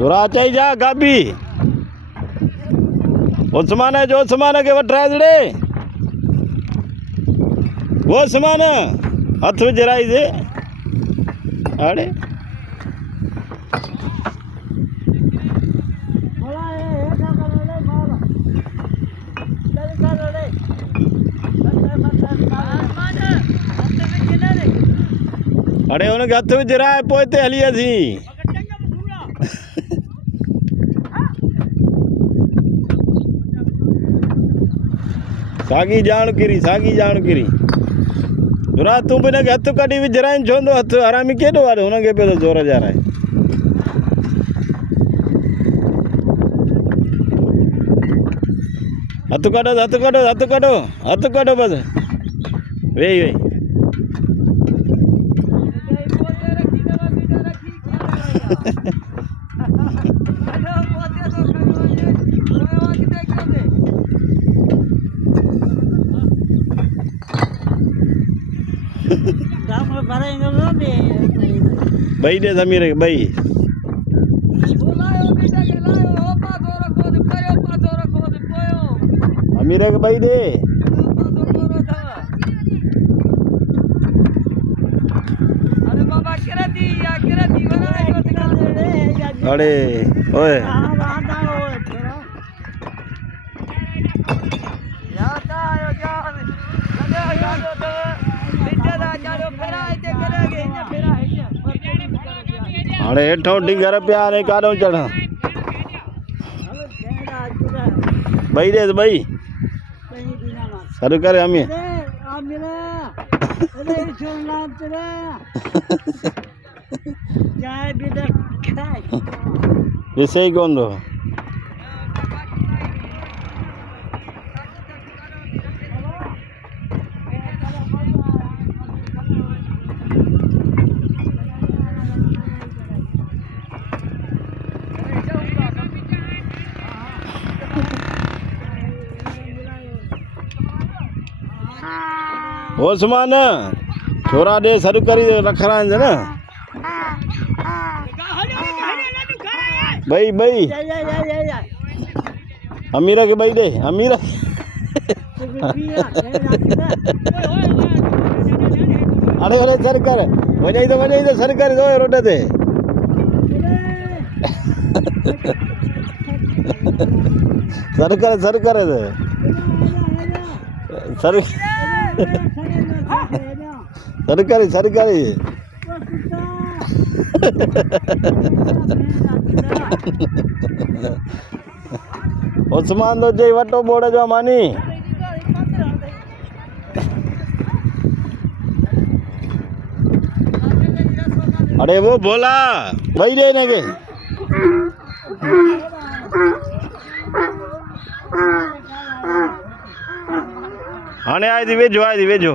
थोड़ा चाहिए जा गाबी उस्मान है जो उस्मान के वटराज रे वो उस्मान हाथ में जराई दे अरे अरे उन्हें हथ में जराए पोते हलिया थी सागी जान किरी दुरा तू भी हथ कड़ी भी जराइन छोंदो हथ आरामी केडो वाले उनके पे तो जोर जा रहा है हथ कड़ो बस वे भाई दे समीर भाई अमीर के भाई दे अरे ओए अरे हेठों डिंगर पिया ने काडो चढ़ा भाई दे भाई सर करे हमें ऐसे ही कौन दो ओस्मान छोरा दे सर करी रखरा है ना भाई भाई अमीरा के भाई दे अमीरा अरे अरे सर कर वजाई तो सर कर दो रोटे थे सर करे दे सर करे उस्मान तो जय वटो बोड़े जो मानी अरे वो बोला वही दे नगे हाँ आई थी वेजो